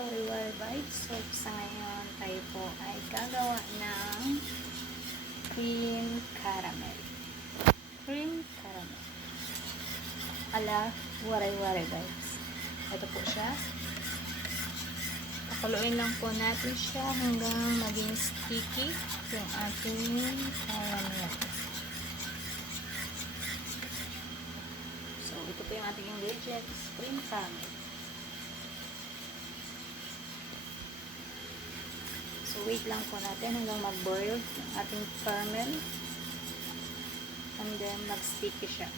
Kawari-wari bites. So, sa ngayon, tayo po ay gagawa ng cream caramel. Cream caramel. Ala, wari-wari bites. Ito po siya. Pakuluin lang po natin siya hanggang maging sticky yung ating caramel. So, ito po yung ating ingredients. Cream caramel. So, wait lang po natin hanggang mag-boil yung ating caramel. And then, mag-sticky siya.